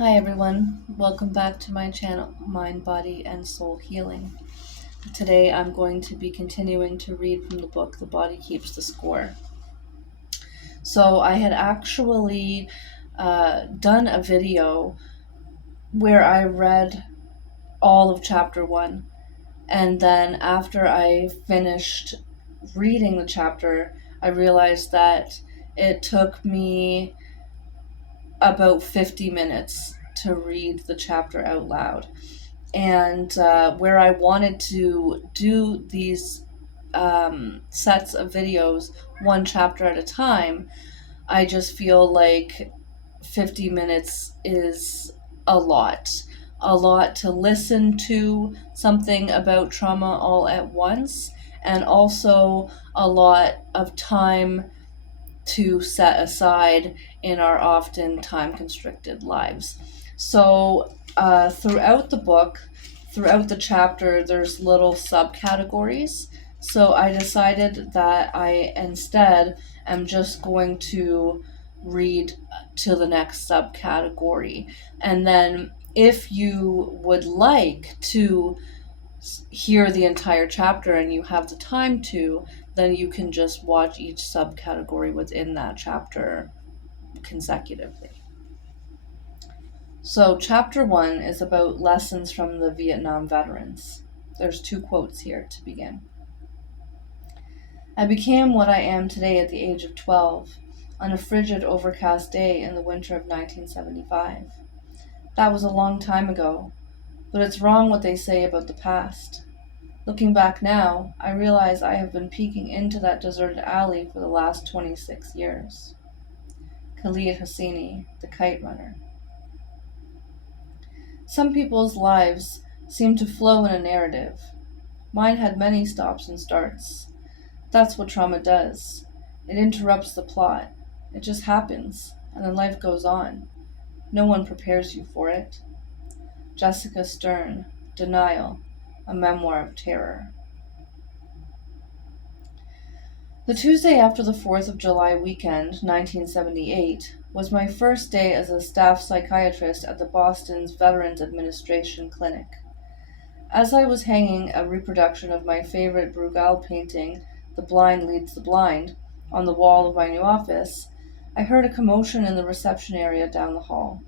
Hi everyone, welcome back to my channel, Mind, Body, and Soul Healing. Today I'm going to be continuing to read from the book, The Body Keeps the Score. So I had actually done a video where I read all of chapter 1, and then after I finished reading the chapter, I realized that it took me about 50 minutes to read the chapter out loud. And where I wanted to do these sets of videos one chapter at a time, I just feel like 50 minutes is a lot. A lot to listen to something about trauma all at once, and also a lot of time to set aside in our often time constricted lives. So, throughout the book, throughout the chapter, there's little subcategories. So, I decided that I instead am just going to read to the next subcategory. And then, if you would like to hear the entire chapter and you have the time to, then you can just watch each subcategory within that chapter consecutively. So, chapter 1 is about lessons from the Vietnam veterans. There's 2 quotes here to begin. I became what I am today at the age of 12, on a frigid, overcast day in the winter of 1975. That was a long time ago, but it's wrong what they say about the past. Looking back now, I realize I have been peeking into that deserted alley for the last 26 years. Khalid Hosseini, The Kite Runner. Some people's lives seem to flow in a narrative. Mine had many stops and starts. That's what trauma does. It interrupts the plot. It just happens, and then life goes on. No one prepares you for it. Jessica Stern, Denial, a Memoir of Terror. The Tuesday after the 4th of July weekend, 1978, was my first day as a staff psychiatrist at the Boston's Veterans Administration Clinic. As I was hanging a reproduction of my favorite Bruegel painting, The Blind Leads the Blind, on the wall of my new office, I heard a commotion in the reception area down the hall.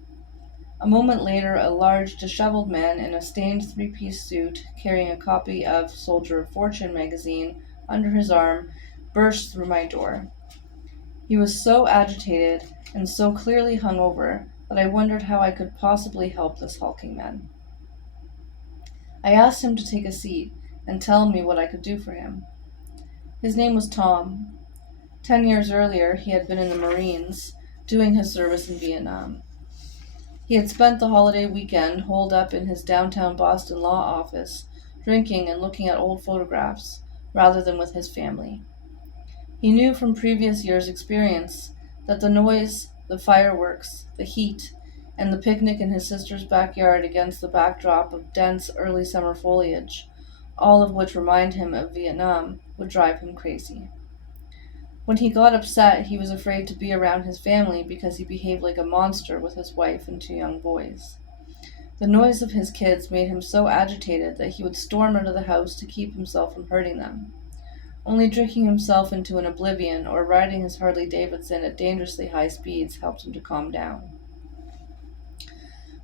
A moment later, a large, disheveled man in a stained 3-piece suit, carrying a copy of Soldier of Fortune magazine under his arm, burst through my door. He was so agitated and so clearly hungover that I wondered how I could possibly help this hulking man. I asked him to take a seat and tell me what I could do for him. His name was Tom. 10 years earlier, he had been in the Marines, doing his service in Vietnam. He had spent the holiday weekend holed up in his downtown Boston law office, drinking and looking at old photographs, rather than with his family. He knew from previous years' experience that the noise, the fireworks, the heat, and the picnic in his sister's backyard against the backdrop of dense early summer foliage, all of which remind him of Vietnam, would drive him crazy. When he got upset, he was afraid to be around his family because he behaved like a monster with his wife and 2 young boys. The noise of his kids made him so agitated that he would storm out of the house to keep himself from hurting them. Only drinking himself into an oblivion or riding his Harley Davidson at dangerously high speeds helped him to calm down.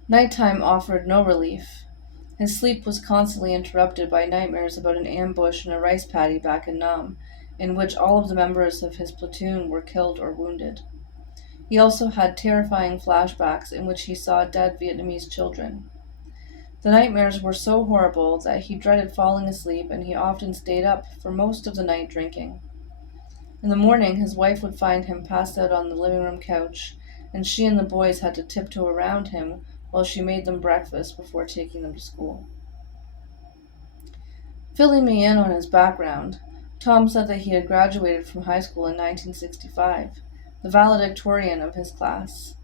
Nighttime offered no relief. His sleep was constantly interrupted by nightmares about an ambush in a rice paddy back in Nam, in which all of the members of his platoon were killed or wounded. He also had terrifying flashbacks in which he saw dead Vietnamese children. The nightmares were so horrible that he dreaded falling asleep, and he often stayed up for most of the night drinking. In the morning, his wife would find him passed out on the living room couch, and she and the boys had to tiptoe around him while she made them breakfast before taking them to school. Filling me in on his background, Tom said that he had graduated from high school in 1965, the valedictorian of his class.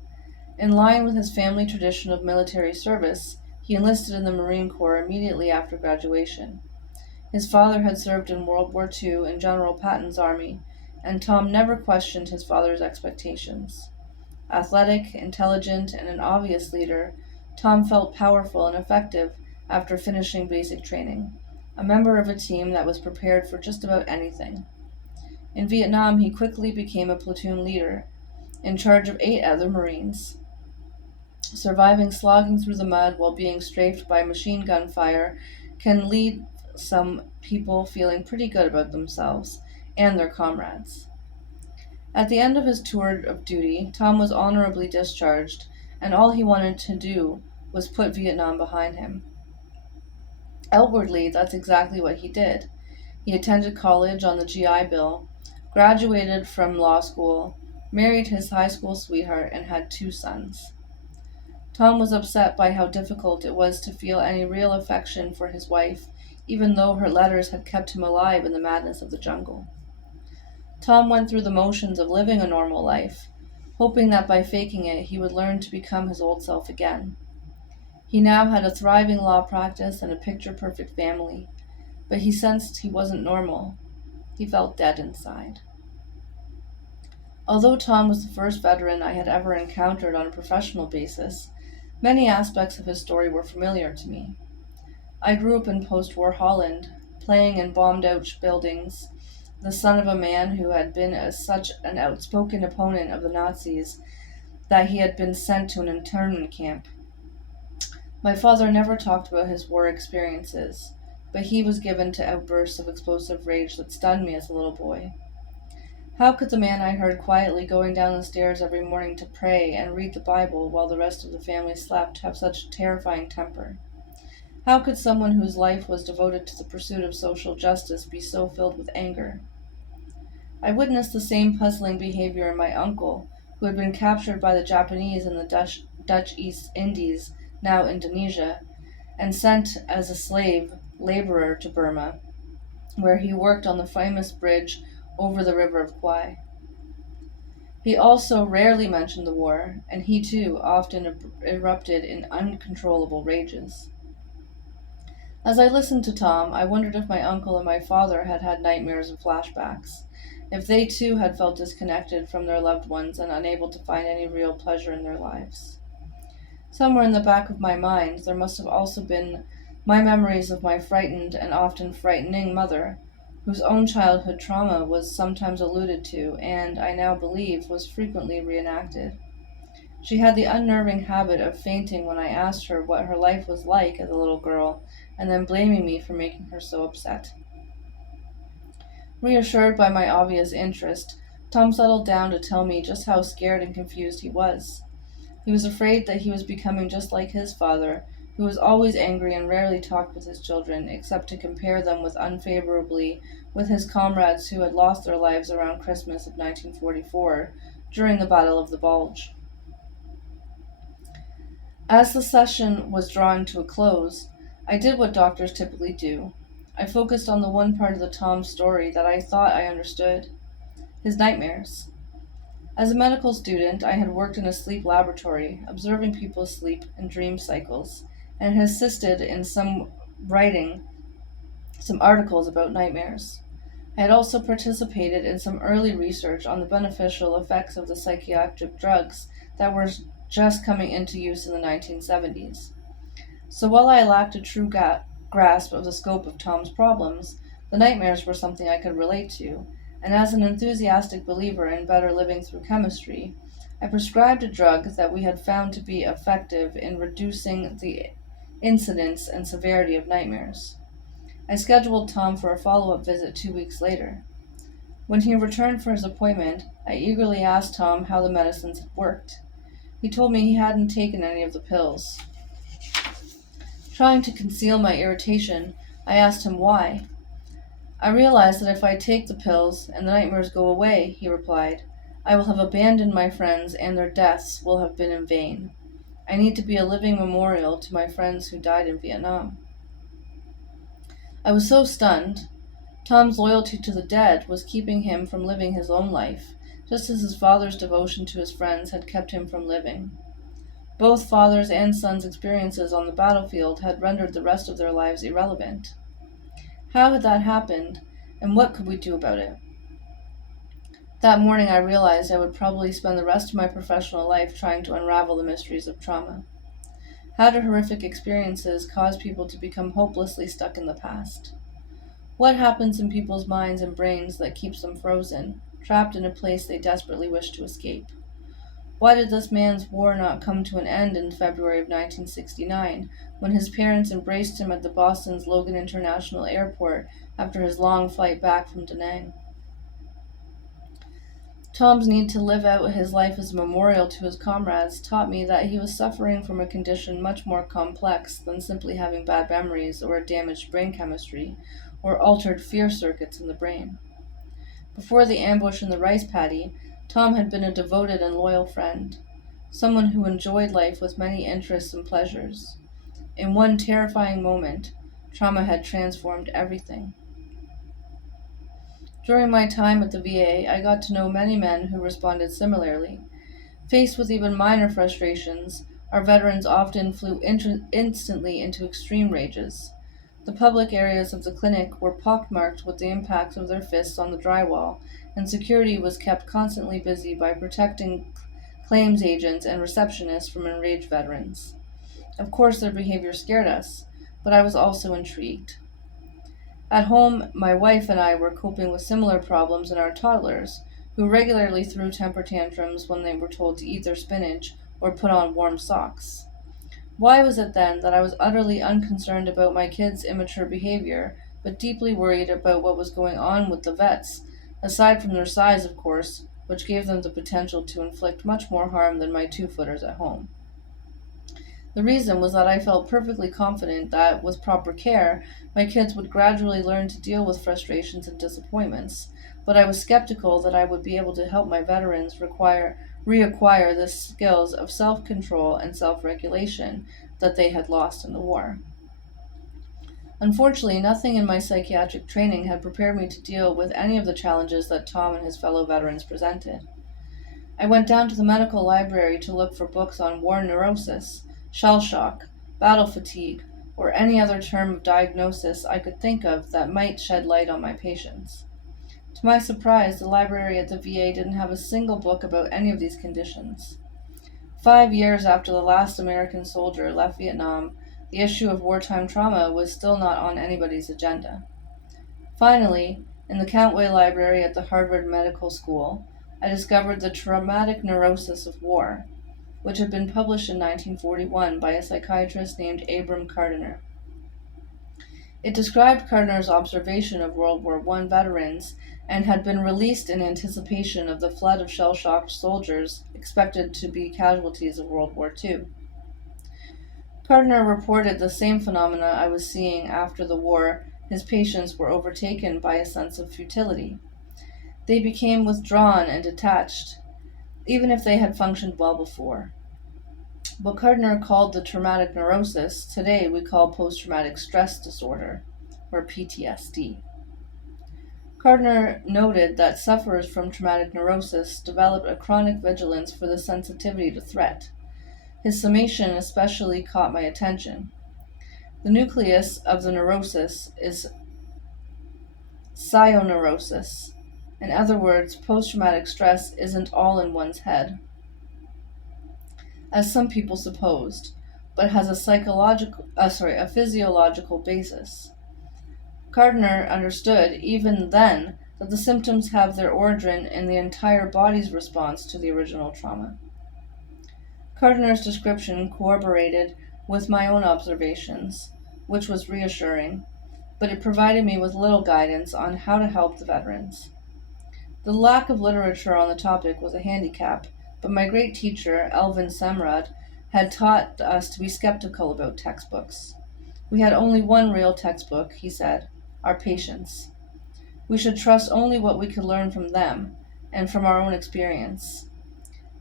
In line with his family tradition of military service, he enlisted in the Marine Corps immediately after graduation. His father had served in World War II in General Patton's army, and Tom never questioned his father's expectations. Athletic, intelligent, and an obvious leader, Tom felt powerful and effective after finishing basic training, a member of a team that was prepared for just about anything. In Vietnam, he quickly became a platoon leader, in charge of 8 other Marines. Surviving slogging through the mud while being strafed by machine gun fire can lead some people feeling pretty good about themselves and their comrades. At the end of his tour of duty, Tom was honorably discharged, and all he wanted to do was put Vietnam behind him. Outwardly, that's exactly what he did. He attended college on the GI Bill, graduated from law school, married his high school sweetheart, and had 2 sons. Tom was upset by how difficult it was to feel any real affection for his wife, even though her letters had kept him alive in the madness of the jungle. Tom went through the motions of living a normal life, hoping that by faking it he would learn to become his old self again. He now had a thriving law practice and a picture-perfect family, but he sensed he wasn't normal. He felt dead inside. Although Tom was the first veteran I had ever encountered on a professional basis, many aspects of his story were familiar to me. I grew up in post-war Holland, playing in bombed-out buildings, the son of a man who had been such an outspoken opponent of the Nazis that he had been sent to an internment camp. My father never talked about his war experiences, but he was given to outbursts of explosive rage that stunned me as a little boy. How could the man I heard quietly going down the stairs every morning to pray and read the Bible while the rest of the family slept have such a terrifying temper? How could someone whose life was devoted to the pursuit of social justice be so filled with anger? I witnessed the same puzzling behavior in my uncle, who had been captured by the Japanese in the Dutch East Indies, now Indonesia, and sent as a slave laborer to Burma, where he worked on the famous bridge over the river of Kwai. He also rarely mentioned the war, and he too often erupted in uncontrollable rages. As I listened to Tom, I wondered if my uncle and my father had had nightmares and flashbacks, if they too had felt disconnected from their loved ones and unable to find any real pleasure in their lives. Somewhere in the back of my mind, there must have also been my memories of my frightened and often frightening mother, whose own childhood trauma was sometimes alluded to and, I now believe, was frequently reenacted. She had the unnerving habit of fainting when I asked her what her life was like as a little girl, and then blaming me for making her so upset. Reassured by my obvious interest, Tom settled down to tell me just how scared and confused he was. He was afraid that he was becoming just like his father, who was always angry and rarely talked with his children, except to compare them unfavorably with his comrades who had lost their lives around Christmas of 1944 during the Battle of the Bulge. As the session was drawing to a close, I did what doctors typically do. I focused on the one part of the Tom story that I thought I understood: his nightmares. As a medical student, I had worked in a sleep laboratory, observing people's sleep and dream cycles, and had assisted in writing some articles about nightmares. I had also participated in some early research on the beneficial effects of the psychiatric drugs that were just coming into use in the 1970s. So while I lacked a true grasp of the scope of Tom's problems, the nightmares were something I could relate to, and as an enthusiastic believer in better living through chemistry, I prescribed a drug that we had found to be effective in reducing the incidence and severity of nightmares. I scheduled Tom for a follow-up visit 2 weeks later. When he returned for his appointment, I eagerly asked Tom how the medicines had worked. He told me he hadn't taken any of the pills. Trying to conceal my irritation, I asked him why. I realized that if I take the pills and the nightmares go away, he replied, I will have abandoned my friends and their deaths will have been in vain. I need to be a living memorial to my friends who died in Vietnam. I was so stunned. Tom's loyalty to the dead was keeping him from living his own life, just as his father's devotion to his friends had kept him from living. Both father's and son's experiences on the battlefield had rendered the rest of their lives irrelevant. How had that happened, and what could we do about it? That morning I realized I would probably spend the rest of my professional life trying to unravel the mysteries of trauma. How do horrific experiences cause people to become hopelessly stuck in the past? What happens in people's minds and brains that keeps them frozen, trapped in a place they desperately wish to escape? Why did this man's war not come to an end in February of 1969, when his parents embraced him at the Boston's Logan International Airport after his long flight back from Da Nang? Tom's need to live out his life as a memorial to his comrades taught me that he was suffering from a condition much more complex than simply having bad memories or a damaged brain chemistry or altered fear circuits in the brain. Before the ambush in the rice paddy, Tom had been a devoted and loyal friend, someone who enjoyed life with many interests and pleasures. In one terrifying moment, trauma had transformed everything. During my time at the VA, I got to know many men who responded similarly. Faced with even minor frustrations, our veterans often flew instantly into extreme rages. The public areas of the clinic were pockmarked with the impact of their fists on the drywall, and security was kept constantly busy by protecting claims agents and receptionists from enraged veterans. Of course, their behavior scared us, but I was also intrigued. At home, my wife and I were coping with similar problems in our toddlers, who regularly threw temper tantrums when they were told to eat their spinach or put on warm socks. Why was it then that I was utterly unconcerned about my kids' immature behavior, but deeply worried about what was going on with the vets, aside from their size, of course, which gave them the potential to inflict much more harm than my two-footers at home? The reason was that I felt perfectly confident that, with proper care, my kids would gradually learn to deal with frustrations and disappointments, but I was skeptical that I would be able to help my veterans reacquire the skills of self-control and self-regulation that they had lost in the war. Unfortunately, nothing in my psychiatric training had prepared me to deal with any of the challenges that Tom and his fellow veterans presented. I went down to the medical library to look for books on war neurosis, shell shock, battle fatigue, or any other term of diagnosis I could think of that might shed light on my patients. To my surprise, the library at the VA didn't have a single book about any of these conditions. 5 years after the last American soldier left Vietnam, the issue of wartime trauma was still not on anybody's agenda. Finally, in the Cantway Library at the Harvard Medical School, I discovered The Traumatic Neurosis of War, which had been published in 1941 by a psychiatrist named Abram Kardiner. It described Kardiner's observation of World War I veterans and had been released in anticipation of the flood of shell-shocked soldiers expected to be casualties of World War II. Kardiner reported the same phenomena I was seeing after the war. His patients were overtaken by a sense of futility. They became withdrawn and detached, even if they had functioned well before. What Kardiner called the traumatic neurosis, today we call post-traumatic stress disorder, or PTSD. Kardiner noted that sufferers from traumatic neurosis developed a chronic vigilance for the sensitivity to threat. His summation especially caught my attention. The nucleus of the neurosis is psioneurosis. In other words, post-traumatic stress isn't all in one's head, as some people supposed, but has a physiological basis. Kardiner understood, even then, that the symptoms have their origin in the entire body's response to the original trauma. Kardiner's description corroborated with my own observations, which was reassuring, but it provided me with little guidance on how to help the veterans. The lack of literature on the topic was a handicap, but my great teacher, Elvin Semrad, had taught us to be skeptical about textbooks. We had only one real textbook, he said, our patients. We should trust only what we could learn from them, and from our own experience.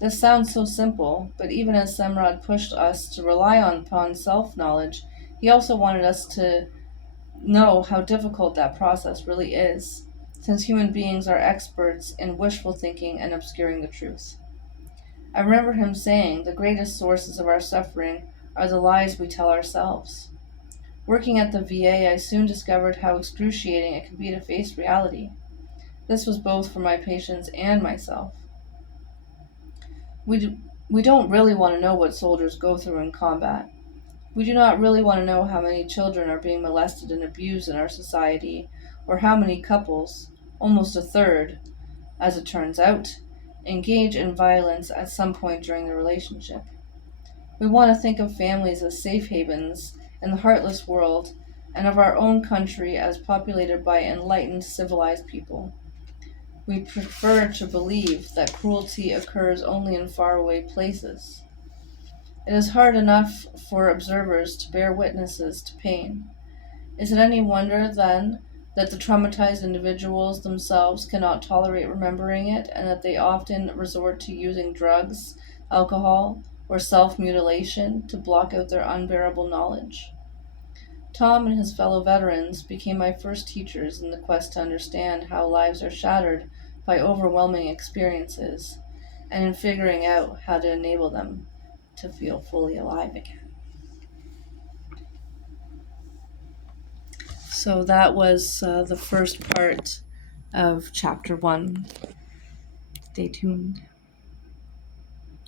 This sounds so simple, but even as Semrad pushed us to rely upon self-knowledge, he also wanted us to know how difficult that process really is, since human beings are experts in wishful thinking and obscuring the truth. I remember him saying the greatest sources of our suffering are the lies we tell ourselves. Working at the VA, I soon discovered how excruciating it can be to face reality. This was both for my patients and myself. We don't really want to know what soldiers go through in combat. We do not really want to know how many children are being molested and abused in our society, or how many couples, almost a third, as it turns out, engage in violence at some point during the relationship. We want to think of families as safe havens in the heartless world, and of our own country as populated by enlightened, civilized people. We prefer to believe that cruelty occurs only in faraway places. It is hard enough for observers to bear witnesses to pain. Is it any wonder, then, that the traumatized individuals themselves cannot tolerate remembering it, and that they often resort to using drugs, alcohol, or self-mutilation to block out their unbearable knowledge? Tom and his fellow veterans became my first teachers in the quest to understand how lives are shattered by overwhelming experiences, and in figuring out how to enable them to feel fully alive again. So that was the first part of chapter 1. Stay tuned.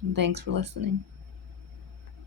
And thanks for listening.